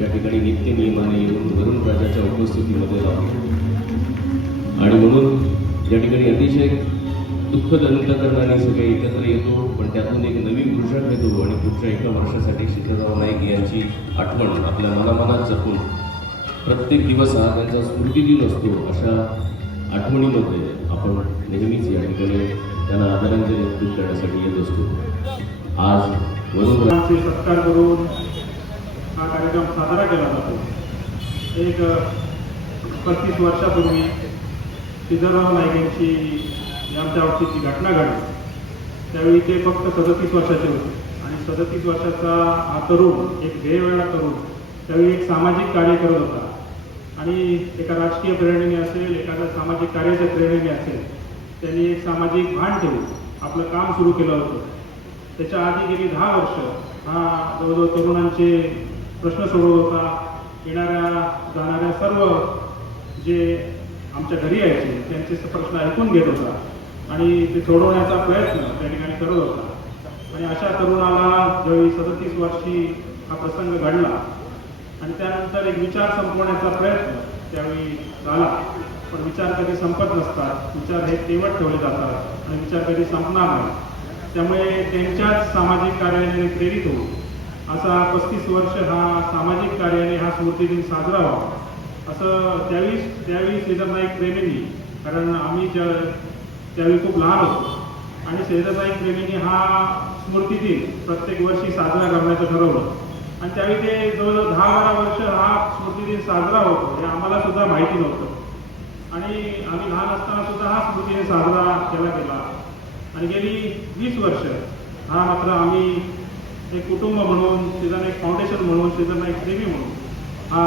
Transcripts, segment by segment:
या ठिकाणी नित्य नियमाने येऊन वरुण राजाच्या उपस्थितीमध्ये राहतो आणि म्हणून या ठिकाणी अतिशय दुःखद अंतःकरणाने सगळे एकत्र येतो, पण त्यातून एक नवी ऊर्जा घेतो आणि पुढच्या एका वर्षासाठी शीतलराव नाईक यांची आठवण आपल्या मनामनात जपून प्रत्येक दिवस हा त्यांचा स्मृतिदिन असतो, अशा आठवणीमध्ये आपण नेहमीच या ठिकाणी त्यांना आदरांजली अर्पित करण्यासाठी येत असतो. आज वरुण सत्कार करून हा कार्यक्रम साजरा केला जातो. एक 35 वर्षापूर्वी शीतलराव नाईक यांची आमच्या बाबतीची घटना घडली. त्यावेळी ते फक्त 37 वर्षाचे होते आणि 37 वर्षाचा हा तरुण, एक वेगवेगळा तरुण, त्यावेळी एक सामाजिक कार्य करत होता आणि एका राजकीय प्रेरणेने असेल, एखाद्या सामाजिक कार्याच्या प्रेरणेने असेल, त्यांनी एक सामाजिक भान ठेवून आपलं काम सुरू केलं होतं. त्याच्या आधी गेली 10 वर्ष हा जवळजवळ तरुणांचे प्रश्न सोडवत होता. येणाऱ्या जाणाऱ्या सर्व जे आमच्या घरी यायचे त्यांचे प्रश्न ऐकून घेत होता आणि ते सोडवण्याचा प्रयत्न त्या ठिकाणी करत होता. आणि अशा तरुणाला ज्यावेळी 37 वर्षी हा प्रसंग घडला आणि त्यानंतर एक विचार संपवण्याचा प्रयत्न त्यावेळी झाला, पण विचार कधी संपत नसतात, विचार हे तेवट ठेवले जातात आणि विचार कधी संपणार नाही. त्यामुळे त्यांच्याच सामाजिक कार्याने प्रेरित होऊन असा 35 वर्ष हा सामाजिक कार्याने हा स्मृतिदिन साजरा व्हावा असं त्यावेळी श्रीधर नाईक प्रेमींनी, कारण आम्ही त्यावेळी खूप लहान होतो आणि श्रीधर नाईक प्रेमींनी हा स्मृतिदिन प्रत्येक वर्षी साजरा करण्याचं ठरवलं आणि त्यावेळी ते जवळजवळ 10-12 वर्ष हा स्मृतिदिन साजरा होतो हे आम्हाला सुद्धा माहिती नव्हतं आणि आम्ही लहान असताना सुद्धा हा स्मृतिदिन साजरा केला आणि गेली 20 वर्ष हा मात्र आम्ही एक कुटुंब म्हणून, श्रीधर नाईक फाउंडेशन म्हणून, श्रीधर नाईक प्रेमी म्हणून हा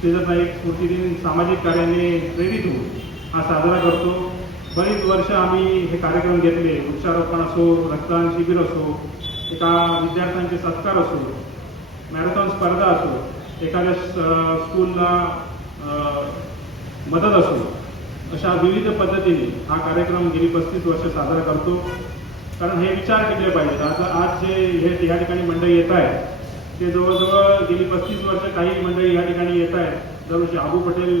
श्रीधर नाईक स्मृतिदिन सामाजिक कार्याने प्रेरित होऊन हा साजरा करतो. बरीच वर्ष आम्ही हे कार्यक्रम घेतले, वृक्षारोपण असो, रक्तदान शिबिर असो, एका विद्यार्थ्यांचे सत्कार असो, मॅरेथॉन स्पर्धा असो, एखाद्या स्कूलला मदत असो, अशा विविध पद्धतीने हा कार्यक्रम गेली 35 वर्ष साजरा करतो. कारण हे विचार केले पाहिजेत. आज जे हे या ठिकाणी मंडळी येत आहेत ते जवळजवळ गेली 35 वर्ष काही मंडळी या ठिकाणी येत आहेत. दरवर्षी आबू पटेल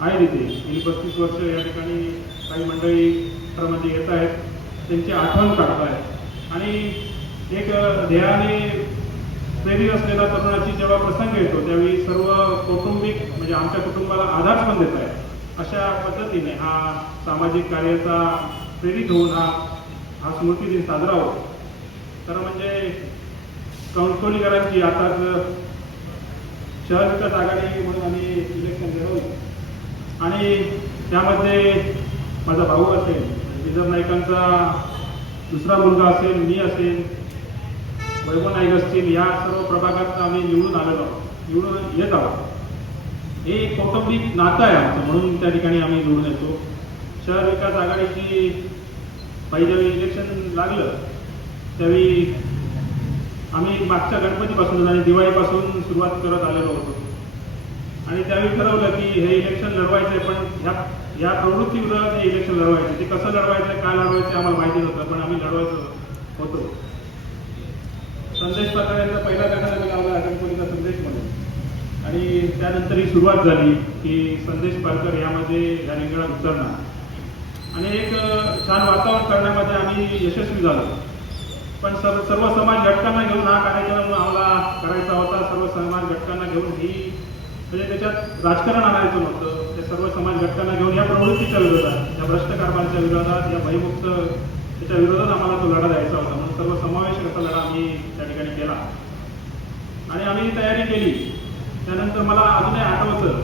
आहे तिथे, गेली 35 वर्ष या ठिकाणी काही मंडळी मध्ये येत आहेत, त्यांची आठवण काढत आहेत आणि एक ध्येयाने प्रेरित असलेल्या तरुणाची जेव्हा प्रसंग येतो त्यावेळी सर्व कौटुंबिक म्हणजे आमच्या कुटुंबाला आधार पण देत आहे. अशा पद्धतीने हा सामाजिक कार्याचा प्रेरित होऊन हा स्मृतिदिन साजरा होतो. खरं म्हणजे कणकोलीकरांची आता शहर विकास आघाडी म्हणून आम्ही इलेक्शन लढवलं आणि त्यामध्ये माझा भाऊ असेल, श्रीधर नाईकांचा दुसरा मुलगा असेल, मी असेल, वैभव नाईक असतील, या सर्व प्रभागात आम्ही निवडून येत आहोत. हे एक कौटुंबिक नातं आहे आमचं, म्हणून त्या ठिकाणी आम्ही निवडून येतो. शहर विकास आघाडीची ज्यावेळी इलेक्शन लागलं त्यावेळी आम्ही मागच्या गणपतीपासून आणि दिवाळीपासून सुरुवात करत आलेलो होतो आणि त्यावेळी ठरवलं की हे इलेक्शन लढवायचं आहे, पण या प्रवृत्ती विरोधात हे इलेक्शन लढवायचं. ते कसं लढवायचं, काय लढवायचं आम्हाला माहिती नव्हतं, पण आम्ही लढवायचं होतो. संदेश पारकर यांचा पहिला गटाला मी लावला गणपतीचा संदेश म्हणून आणि त्यानंतर ही सुरुवात झाली की संदेश पारकर यामध्ये या रिंगणात उतरणार आणि एक छान वातावरण करण्यामध्ये आम्ही यशस्वी झालो. पण सर्व समाज घटकांना घेऊन हा कार्यक्रम आम्हाला करायचा होता. सर्व समाज घटकांना घेऊन ही म्हणजे त्याच्यात राजकारण आणायचं नव्हतं. त्या सर्व समाज घटकांना घेऊन या प्रवृत्तीच्या विरोधात, या भ्रष्ट कारभाराच्या विरोधात, या भयमुक्त त्याच्या विरोधात आम्हाला तो लढा द्यायचा होता. म्हणून सर्व समावेशक असा लढा आम्ही त्या ठिकाणी केला आणि आम्ही तयारी केली. त्यानंतर मला अजूनही आठवतं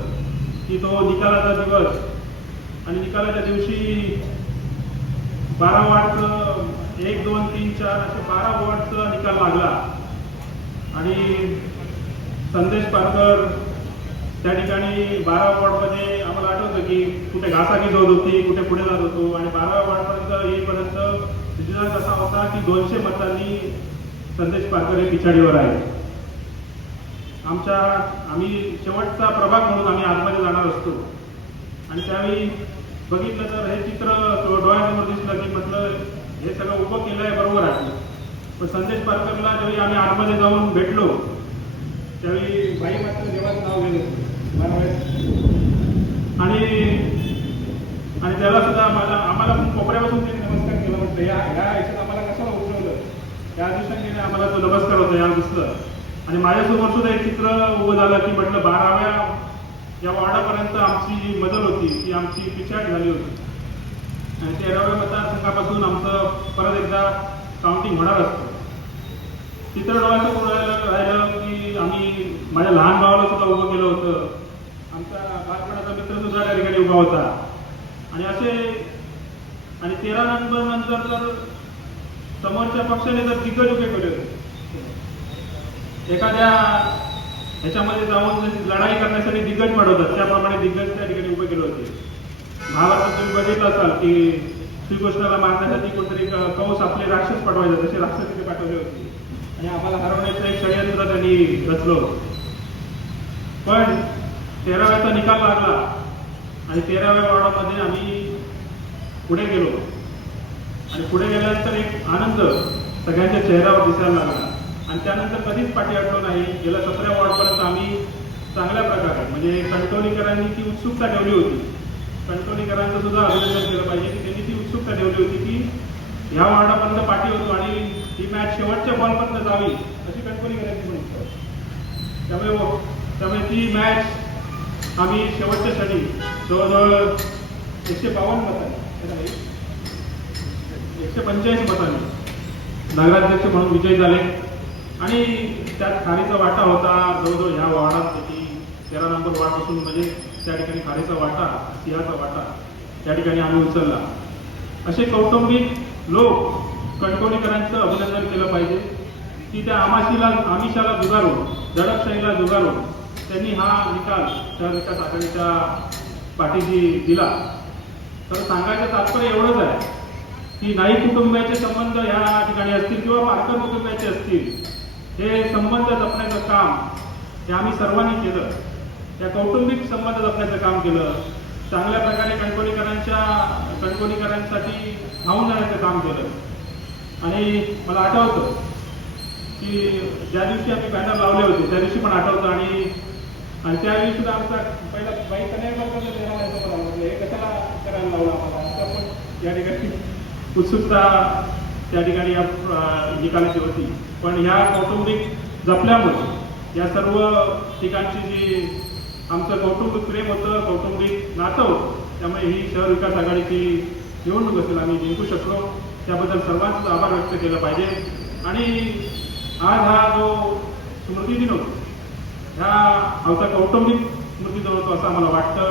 की तो निकालाचा दिवस आणि निकालाच्या दिवशी 12 वॉर्डचं 1, 2, 3, 4 असे 12 वॉर्डचा निकाल लागला आणि संदेश पारकर त्या ठिकाणी 12 वॉर्डमध्ये आम्हाला आठवतं की कुठे घासाघीस होत होती, कुठे पुढे जात होतो आणि 12 वॉर्डपर्यंत येईपर्यंत रिझल्ट असा होता की 200 मतांनी संदेश पारकर हे पिछाडीवर आहे. आम्ही शेवटचा प्रभाग म्हणून आम्ही आतमध्ये जाणार असतो आणि त्यावेळी बघितलं तर हे चित्र डोळ्यासमोर दिसलं की म्हटलं हे सगळं उभं केलं आहे बरोबर आहे. पण संदेश पारकरला ज्यावेळी आम्ही आतमध्ये जाऊन भेटलो त्यावेळी बाई मात्र देवाचं नाव घेत होती 12 आणि त्याला सुद्धा आम्हाला पण कोपऱ्यापासून त्यांनी नमस्कार केला. म्हटलं ह्या याच्यात आम्हाला कशाला उठवलं, त्या दिवसांनी आम्हाला तो नमस्कार होता या दिसलं. आणि माझ्यासमोर सुद्धा एक चित्र उभं झालं की म्हटलं 12व्या या वॉर्डापर्यंत आमची जी मदत होती ती आमची पिछाट झाली होती आणि 13व्या मतदारसंघापासून आमचं परत एकदा काउंटिंग होणार असतं. चित्र डोळ्याचं राहिलं की आम्ही माझ्या लहान भावाला सुद्धा उभं केलं होतं, आमचा बालपणाचा मित्र सुद्धा त्या ठिकाणी उभा होता. आणि असे आणि 13 नंतर तर समोरच्या पक्षाने जर दिग्गज उभे केले होते, एखाद्या ह्याच्यामध्ये जाऊन लढाई करण्यासाठी दिग्गज पाठवतात त्याप्रमाणे दिग्गज त्या ठिकाणी उभे केले होते. महाभारतात तुम्ही बघितलं असाल की श्रीकृष्णाला मारण्यासाठी कोणतरी कंस आपले राक्षस पाठवायचे, तसे राक्षस तिथे पाठवले होते आणि आम्हाला हरवण्याचं एक षडयंत्र त्यांनी रचलं होतं. पण 13व्याचा निकाल लागला आणि 13व्या वॉर्डामध्ये आम्ही पुढे गेलो आणि पुढे गेल्यानंतर एक आनंद सगळ्यांच्या चेहऱ्यावर दिसायला लागला आणि त्यानंतर कधीच पाठी हटलो नाही. गेल्या 17 वॉर्डपर्यंत आम्ही चांगल्या प्रकारे म्हणजे कणकवलीकरांनी ती उत्सुकता ठेवली होती. कणकवलीकरांचं सुद्धा अभिनंदन केलं पाहिजे की त्यांनी ती उत्सुकता ठेवली होती की ह्या वॉर्डापर्यंत पाठी होतो आणि ही मॅच शेवटच्या बॉलपर्यंत जावी अशी कणकवलीकरांची पण इच्छा होती. त्यामुळे ती मॅच आम्ही शेवटच्या क्षणी जवळजवळ 152 मतांनी 185 मतांनी नगराध्यक्ष म्हणून विजयी झाले आणि त्यात खारीचा वाटा होता जवळजवळ ह्या वॉर्डापैकी 13 नंबर वॉर्डपासून म्हणजे त्या ठिकाणी खारीचा वाटा, सिंहाचा वाटा त्या ठिकाणी आम्ही उचलला. असे कौटुंबिक लोक कणकवलीकरांचं अभिनंदन केलं पाहिजे की त्या आमिषाला जुगारून, दडपशाहीला जुगारून त्यांनी हा निकाल शहर विकास आघाडीच्या पाठीशी दिला. तर सांगायचं तात्पर्य एवढंच आहे की नाईक कुटुंबाचे संबंध या ठिकाणी असतील किंवा पारकर कुटुंबाचे असतील, हे संबंध जपण्याचं काम हे आम्ही सर्वांनी केलं. त्या कौटुंबिक संबंध जपण्याचं काम केलं. चांगल्या प्रकारे कणकवलीकरांसाठी धावून जाण्याचं काम केलं. आणि मला आठवतं की ज्या दिवशी आम्ही बॅनर लावले होते त्या दिवशी पण आठवतं आणि त्यावेळी सुद्धा आमचा पहिला बाईक हे कशाला करायला लावला आम्हाला, असं पण या ठिकाणी उत्सुकता त्या ठिकाणी या निकालाची होती. पण ह्या कौटुंबिक जपल्यामुळे या सर्व ठिकाणची जी आमचं कौटुंबिक प्रेम होतं, कौटुंबिक नातं होतं, त्यामुळे ही शहर विकास आघाडीची निवडणूक असेल आम्ही जिंकू शकलो. त्याबद्दल सर्वांचं आभार व्यक्त केलं पाहिजे. आणि आज हा जो स्मृतिदिन होतो ह्या आमचा कौटुंबिक स्मृतिदिन होतो असं आम्हाला वाटतं.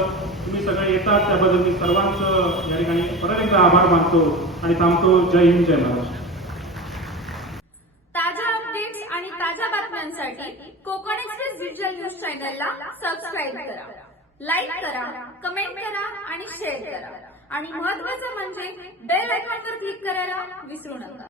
तुम्ही सगळे येतात त्याबद्दल मी सर्वांचं या ठिकाणी परत एकदा आभार मानतो आणि थांबतो. जय हिंद, जय महाराष्ट्र. ताज्या अपडेट्स आणि ताज्या बातम्यांसाठी कोकण एक्सप्रेस डिजिटल न्यूज चॅनलला सबस्क्राईब करा, लाईक करा, कमेंट करा आणि शेअर करा आणि महत्त्वाचं म्हणजे बेल आयकॉनवर क्लिक करायला विसरू नका.